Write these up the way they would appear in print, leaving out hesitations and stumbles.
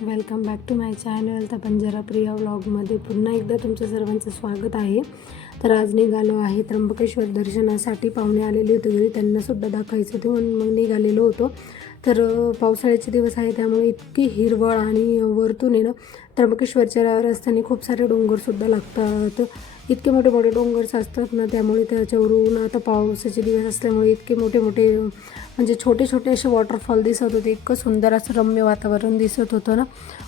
Welcome back to my channel तर बंजारा प्रिया व्लॉगमध्ये पुन्हा एकदा तुमचं सर्वांचं स्वागत आहे। तर आज निघालो आहे त्र्यंबकेश्वर दर्शनासाठी। पाहुणे आलेले होते घरी, त्यांनासुद्धा दाखवायचं होते म्हणून मग निघालेलो होतो। तर पावसाळ्याचे दिवस आहे त्यामुळे इतकी हिरवळ आणि वरतून आहे ना त्र्यंबकेश्वरच्या रस्त्याने खूप सारे डोंगरसुद्धा लागतात। इतके मोठे मोठे डोंगर्स असतात ना, त्यामुळे त्याच्यावरून आता पावसाचे दिवस असल्यामुळे इतके मोठे मोठे म्हणजे छोटे छोटे असे वॉटरफॉल दिसत होते। इतकं सुंदर असं रम्य वातावरण दिसत होतं ना,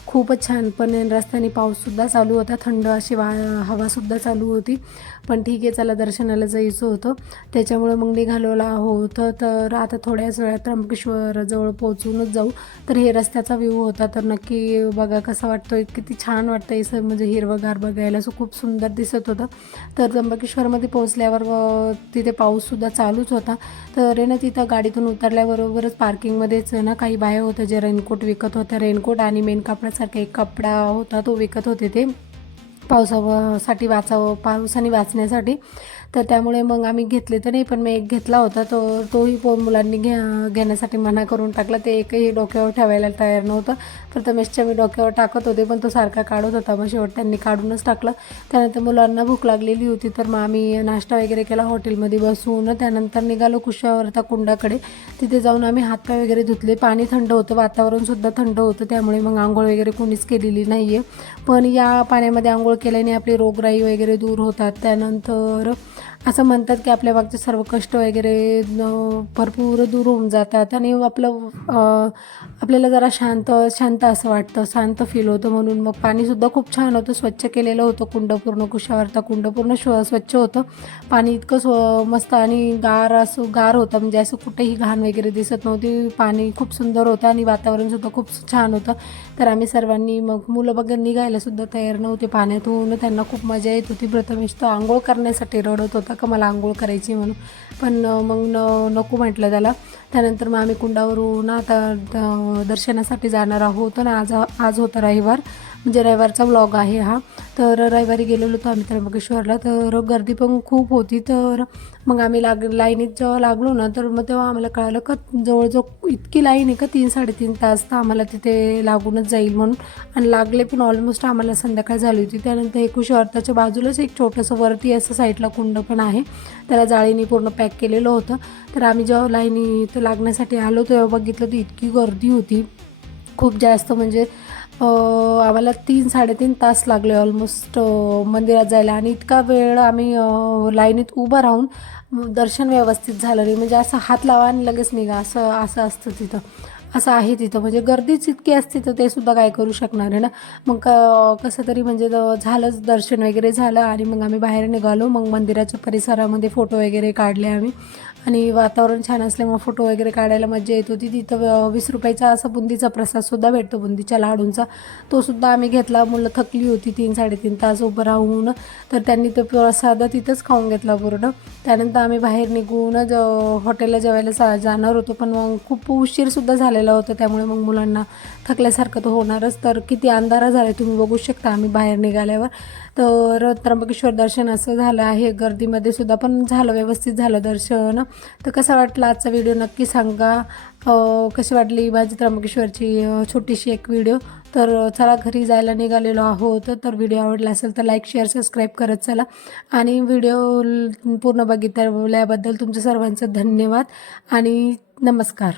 खूपच छान। पण रस्त्याने पाऊससुद्धा चालू होता, थंड अशी हवासुद्धा चालू होती। पण ठीक आहे, चला दर्शनाला जायचं होतं त्याच्यामुळे मग निघालेलो आहोत। तर आता थोड्याच वेळात त्र्यंबकेश्वरजवळ पोहोचूनच जाऊ। तर हे रस्त्याचा व्ह्यू होता, तर नक्की बघा कसा वाटतोय, किती छान वाटतं हे सर, म्हणजे हिरवंगार बघायला असं खूप सुंदर दिसत होतं। तर त्र्यंबकेश्वरमध्ये पोहोचल्यावर तिथे पाऊससुद्धा चालूच होता। तर आहे ना, तिथं गाडीतून उतरल्याबरोबरच पार्किंगमध्येच ना काही बाया होत्या जे रेनकोट विकत होत्या। रेनकोट आणि मेन कापडासारखा एक कपडा होता तो विकत होते ते पावसासाठी पावसाने वाचण्यासाठी। तर त्यामुळे मग आम्ही घेतले तर नाही, पण मी एक घेतला होता, तोही मुलांनी घेण्यासाठी मना करून टाकला। ते एकही डोक्यावर ठेवायला तयार नव्हतं। प्रथमेशच्या मी डोक्यावर टाकत होते पण तो सारखा काढत होता, मग शेवट त्यांनी काढूनच टाकलं। त्यानंतर मुलांना भूक लागलेली होती, तर मग आम्ही नाश्ता वगैरे केला हॉटेलमध्ये बसून। त्यानंतर निघालो कुशावर्ता कुंडाकडे। तिथे जाऊन आम्ही हातपाय वगैरे धुतले। पाणी थंड होतं, वातावरणसुद्धा थंड होतं, त्यामुळे मग आंघोळ वगैरे कोणीच केलेली नाही आहे। पण या पाण्यामध्ये आंघोळ केल्याने आपली रोगराई वगैरे दूर होतात। त्यानंतर असं म्हणतात की आपल्या मागचे सर्व कष्ट वगैरे भरपूर दूर होऊन जातात आणि आपल्याला जरा शांत असं वाटतं, शांत फील होतं। म्हणून मग पाणीसुद्धा खूप छान होतं, स्वच्छ केलेलं होतं कुंड पूर्ण, कुशावर्ता कुंड पूर्ण स्वच्छ होतं। पाणी इतकं मस्त आणि गार होतं, म्हणजे असं कुठेही घाण वगैरे दिसत नव्हती। पाणी खूप सुंदर होतं आणि वातावरणसुद्धा खूप छान होतं। तर आम्ही सर्वांनी मग मुलं बघा निघायलासुद्धा तयार नव्हते पाण्यातून, त्यांना खूप मजा येत होती। प्रथमेश तो आंघोळ करण्यासाठी रडत होता का मला आंघोळ करायची म्हणून, पण मग नको म्हटलं त्याला। त्यानंतर मग आम्ही कुंडावरून आता दर्शनासाठी जाणार आहोत ना। आज होता रविवार, म्हणजे रविवारचा व्लॉग आहे हा। तर रविवारी गेलेलो होतो आम्ही त्र्यंबकेश्वरला, तर गर्दी पण खूप होती। तर मग आम्ही लाईनीत जेव्हा लागलो ना, तर मग तेव्हा आम्हाला कळालं का जवळजवळ इतकी लाईन आहे का 3-3.5 तास तर आम्हाला तिथे लागूनच जाईल म्हणून। आणि लागले पण ऑलमोस्ट आम्हाला संध्याकाळ झाली होती। त्यानंतर कुशावर्ताच्या बाजूलाच एक छोटंसं वरती असं साईडला कुंड पण आहे, त्याला जाळीने पूर्ण पॅक केलेलं होतं। तर आम्ही जेव्हा लाईनीत लागण्यासाठी आलो तेव्हा बघितलं तर इतकी गर्दी होती खूप जास्त, म्हणजे आम्हाला 3-3.5 तास लागले ऑलमोस्ट मंदिरात जायला। आणि इतका वेळ आम्ही लाईनीत उभं राहून दर्शन व्यवस्थित झालं नाही, म्हणजे असं हात लावा आणि लगेच निघा असं असं असतं तिथं, असं आहे तिथं, म्हणजे गर्दीच इतकी असते तर ते सुद्धा काय करू शकणार आहे ना। मग कसं तरी म्हणजे झालंच, दर्शन वगैरे झालं आणि मग आम्ही बाहेर निघालो। मग मंदिराच्या परिसरामध्ये फोटो वगैरे काढले आम्ही, आणि वातावरण छान असल्यामुळे फोटो वगैरे काढायला मजा येत होती। तिथं 20 रुपयाचा असा बुंदीचा प्रसादसुद्धा भेटतो, बुंदीच्या लाडूंचा, तोसुद्धा आम्ही घेतला। मुलं थकली होती 3-3.5 तास उभं राहून, तर त्यांनी तो प्रसाद तिथंच खाऊन घेतला पूर्ण। त्यानंतर आम्ही बाहेर निघूनच हॉटेलला जेवायला जाणार होतो, पण मग खूप उशीरसुद्धा झालेला होता, त्यामुळे मग मुलांना थकल्यासारखं तर होणारच। तर किती अंधारा झाला तुम्ही बघू शकता आम्ही बाहेर निघाल्यावर। तर त्र्यंबकेश्वर दर्शन असं झालं आहे, गर्दीमध्ये सुद्धा पण झालं, व्यवस्थित झालं दर्शन। तर कसा वाटला आजचा व्हिडिओ नक्की सांगा। कशी वाटली माझी त्र्यंबकेश्वरची छोटीशी एक व्हिडिओ। तर चला घरी जायला निघालेलो आहोत। तर व्हिडिओ आवडला असेल तर लाईक, शेअर, सबस्क्राईब करत चला। आणि व्हिडिओ पूर्ण बघितल्याबद्दल तुमचं सर्वांचं धन्यवाद आणि नमस्कार।